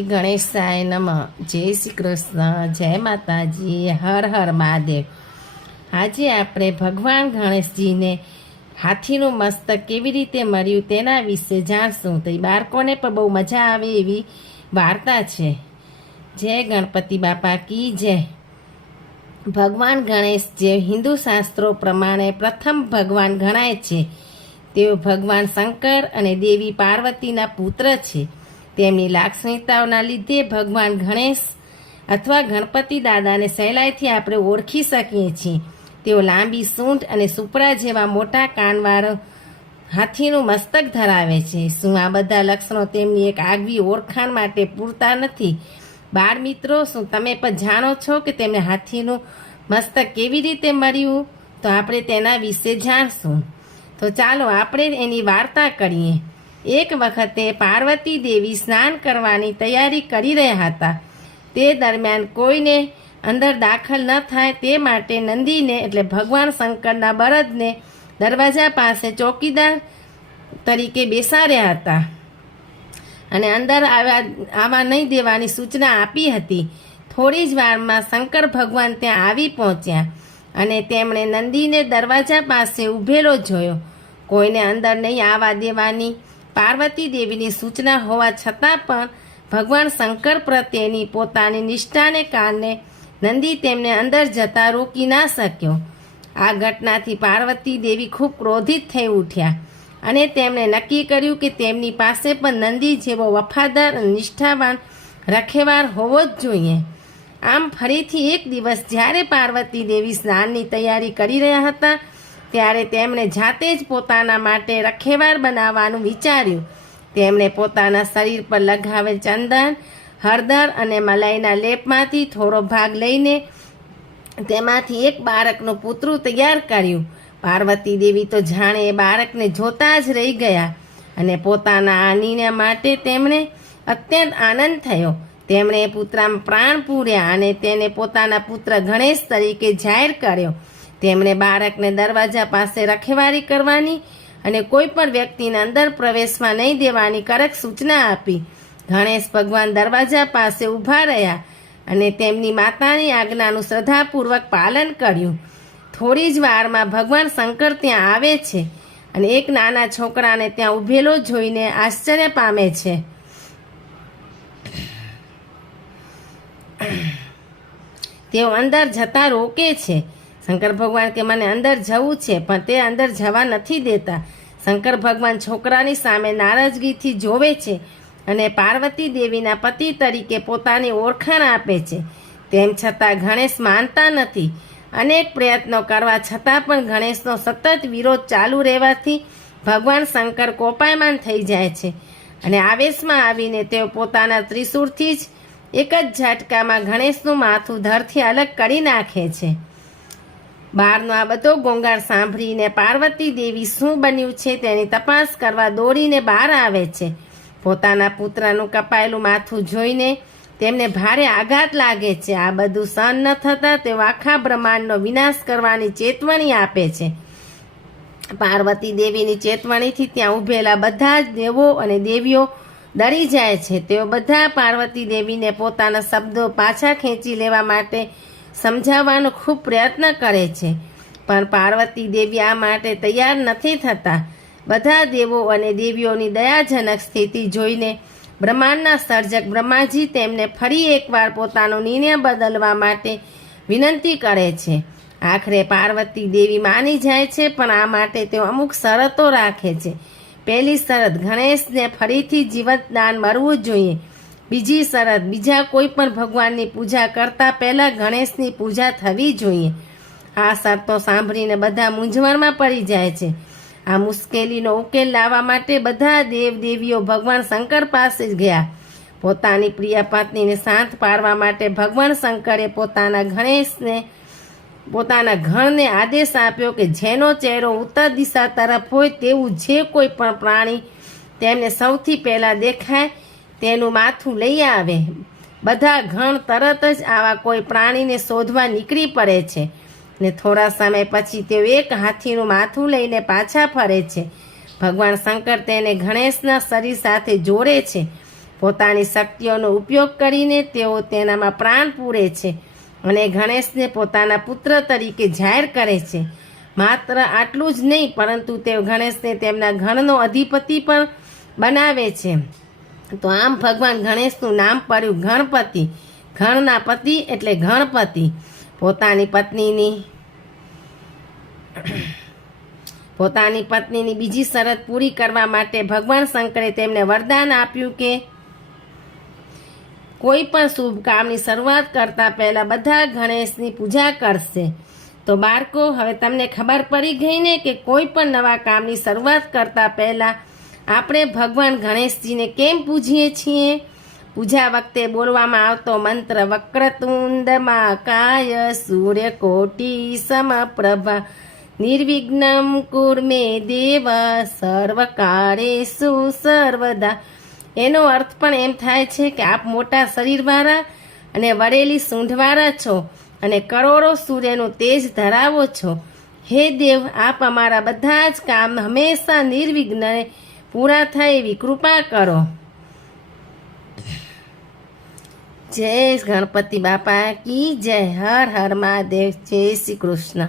શ્રી ગણેશાય નમઃ. જય શ્રી કૃષ્ણ, જય માતાજી, હર હર મહાદેવ. આજે આપણે ભગવાન ગણેશજીને હાથીનું મસ્તક કેવી રીતે મળ્યું તેના વિશે જાણશું. તો એ બાળકોને પણ બહુ મજા આવે એવી વાર્તા છે. જય ગણપતિ બાપા કી જય. ભગવાન ગણેશ જે હિન્દુ શાસ્ત્રો પ્રમાણે પ્રથમ ભગવાન ગણાય છે, તેઓ ભગવાન શંકર અને દેવી પાર્વતીના પુત્ર છે. તેમની લાક્ષણિકતાઓના લીધે ભગવાન ગણેશ અથવા ગણપતિ દાદાને સહેલાઈથી આપણે ઓળખી શકીએ છીએ. તેઓ લાંબી સૂંઢ અને સુપડા જેવા મોટા કાનવાળો હાથીનું મસ્તક ધરાવે છે. શું આ બધા લક્ષણો તેમની એક આગવી ઓળખાણ માટે પૂરતા નથી? બાળ મિત્રો, શું તમે પણ જાણો છો કે તેમને હાથીનું મસ્તક કેવી રીતે મળ્યું? તો આપણે તેના વિશે જાણશું. તો ચાલો આપણે એની વાર્તા કરીએ. એક વખતે પાર્વતી દેવી સ્નાન કરવાની તૈયારી કરી રહ્યા હતા. તે દરમિયાન કોઈને અંદર દાખલ ન થાય તે માટે નંદીને એટલે ભગવાન શંકરના બળદને દરવાજા પાસે ચોકીદાર તરીકે બેસાડ્યા હતા અને અંદર આવવા નહીં દેવાની સૂચના આપી હતી. થોડી જ વારમાં શંકર ભગવાન ત્યાં આવી પહોંચ્યા અને તેમણે નંદીને દરવાજા પાસે ઊભેલો જોયો. કોઈને અંદર નહીં આવવા દેવાની પાર્વતી દેવીની સૂચના હોવા છતાં પણ ભગવાન શંકર પ્રત્યેની પોતાની નિષ્ઠાને કારણે નંદી તેમને અંદર જતા રોકી ના શક્યો. આ ઘટનાથી પાર્વતી દેવી ખૂબ ક્રોધિત થઈ ઉઠ્યા અને તેમણે નક્કી કર્યું કે તેમની પાસે પણ નંદી જેવો વફાદાર અને નિષ્ઠાવાન રખેવાળ હોવો જ જોઈએ. આમ ફરીથી એક દિવસ જ્યારે પાર્વતી દેવી સ્નાનની તૈયારી કરી રહ્યા હતા, ત્યારે તેમણે જાતે જ પોતાના માટે રખેવાળ બનાવવાનું વિચાર્યું. તેમણે પોતાના શરીર પર લગાવેલ ચંદન, હળદર અને મલાઈના લેપમાંથી થોડો ભાગ લઈને તેમાંથી એક બાળકનું પૂતળું તૈયાર કર્યું. પાર્વતી દેવી તો જાણે એ બાળકને જોતા જ રહી ગયા અને પોતાના આ નિર્ણય માટે તેમણે અત્યંત આનંદ થયો. તેમણે પુત્રમાં પ્રાણ પૂર્યા અને તેને પોતાના પુત્ર ગણેશ તરીકે જાહેર કર્યો. તેમણે બાળકને દરવાજા પાસે રખેવાળી કરવાની અને કોઈ પણ વ્યક્તિને અંદર પ્રવેશવા નહીં દેવાની કડક સૂચના આપી. ગણેશ ભગવાન દરવાજા પાસે ઊભા રહ્યા અને તેમની માતાની આજ્ઞાનું શ્રદ્ધાપૂર્વક પાલન કર્યું. થોડી જ વારમાં ભગવાન શંકર ત્યાં આવે છે અને એક નાના છોકરાને ત્યાં ઊભેલો જોઈને આશ્ચર્ય પામે છે. તેઓ અંદર જતા રોકે છે. શંકર ભગવાન કે મને અંદર જવું છે, પણ તે અંદર જવા નથી દેતા. શંકર ભગવાન છોકરાની સામે નારાજગીથી જોવે છે અને પાર્વતી દેવીના પતિ તરીકે પોતાની ઓળખાણ આપે છે. તેમ છતાં ગણેશ માનતા નથી. અનેક પ્રયત્નો કરવા છતાં પણ ગણેશનો સતત વિરોધ ચાલુ રહેવાથી ભગવાન શંકર કોપાયમાન થઈ જાય છે અને આવેશમાં આવીને તેઓ પોતાના ત્રિશૂળથી જ એક જ ઝાટકામાં ગણેશનું માથું ધરથી અલગ કરી નાખે છે. બહારનો આ બધો ગોંગાટ સાંભળીને પાર્વતી દેવી શું બન્યું છે તેની તપાસ કરવા દોડીને બહાર આવે છે. પોતાના પુત્રનું કપાયેલું માથું જોઈને તેમને ભારે આઘાત લાગે છે. આ બધું સહન ન થતાં તેઓ આખા બ્રહ્માંડનો વિનાશ કરવાની ચેતવણી આપે છે. પાર્વતી દેવીની ચેતવણીથી ત્યાં ઊભેલા બધા જ દેવો અને દેવીઓ ડરી જાય છે. તેઓ બધા પાર્વતી દેવીને પોતાના શબ્દો પાછા ખેંચી લેવા માટે સમજાવવાનો ખૂબ પ્રયત્ન કરે છે, પણ પાર્વતી દેવી આ માટે તૈયાર નથી થતા. બધા દેવો અને દેવીઓની દયાજનક સ્થિતિ જોઈને બ્રહ્માંડના સર્જક બ્રહ્માજી તેમને ફરી એકવાર પોતાનો નિર્ણય બદલવા માટે વિનંતી કરે છે. આખરે પાર્વતી દેવી માની જાય છે, પણ આ માટે તેઓ અમુક શરતો રાખે છે. પહેલી શરત, ગણેશને ફરીથી જીવતદાન મળવું જોઈએ. બીજી શરત, બીજા કોઈ પણ ભગવાનની પૂજા કરતા પહેલાં ગણેશની પૂજા થવી જોઈએ. આ શરતો સાંભળીને બધા મૂંઝવણમાં પડી જાય છે. આ મુશ્કેલીનો ઉકેલ લાવવા માટે બધા દેવ દેવીઓ ભગવાન શંકર પાસે જ ગયા. પોતાની પ્રિય પત્નીને શાંત પાડવા માટે ભગવાન શંકરે પોતાના ગણને આદેશ આપ્યો કે જેનો ચહેરો ઉત્તર દિશા તરફ હોય તેવું જે કોઈ પણ પ્રાણી તેમને સૌથી પહેલાં દેખાય તેનું માથું લઈ આવે. બધા ગણ તરત જ આવા કોઈ પ્રાણીને શોધવા નીકળી પડે છે ને થોડા સમય પછી તેઓ એક હાથીનું માથું લઈને પાછા ફરે છે. ભગવાન શંકર તેને ગણેશના શરીર સાથે જોડે છે પોતાની શક્તિઓનો ઉપયોગ કરીને તેઓ તેનામાં પ્રાણ પૂરે છે અને ગણેશને પોતાના પુત્ર તરીકે જાહેર કરે છે. માત્ર આટલું જ નહીં, પરંતુ તેઓ ગણેશને તેમના ગણનો અધિપતિ પણ બનાવે છે. તો આમ ભગવાન ગણેશનું નામ પડ્યું ગણપતિ. ગણના પતિ એટલે ગણપતિ. પોતાની પત્નીની બીજી શરત પૂરી કરવા માટે ભગવાન શંકરે તેમને વરદાન આપ્યું કે કોઈ પણ શુભ કામની શરૂઆત કરતા પહેલા બધા ગણેશની પૂજા કરશે. તો બાળકો, હવે તમને ખબર પડી ગઈ ને કે કોઈ પણ નવા કામની શરૂઆત કરતા પહેલા આપણે ભગવાન ગણેશજીને કેમ પૂજીએ છીએ. પૂજા વખતે બોલવામાં આવતો મંત્ર વક્રતુંડ મહાકાય સૂર્યકોટી સમપ્રભા નિર્વિઘ્નમ કુર્મે દેવ સર્વકાર્યેષુ સર્વદા. એનો અર્થ પણ એમ થાય છે કે આપ મોટા શરીરવાળા અને વળેલી સૂંઢવાળા છો અને કરોડો સૂર્યનું તેજ ધરાવો છો. હે દેવ, આપ અમારા બધા જ કામ હંમેશા નિર્વિઘ્ને પૂરા થાય એવી કૃપા કરો. જય ગણપતિ બાપા કી જય. હર હર મહાદેવ. જય શ્રી કૃષ્ણ.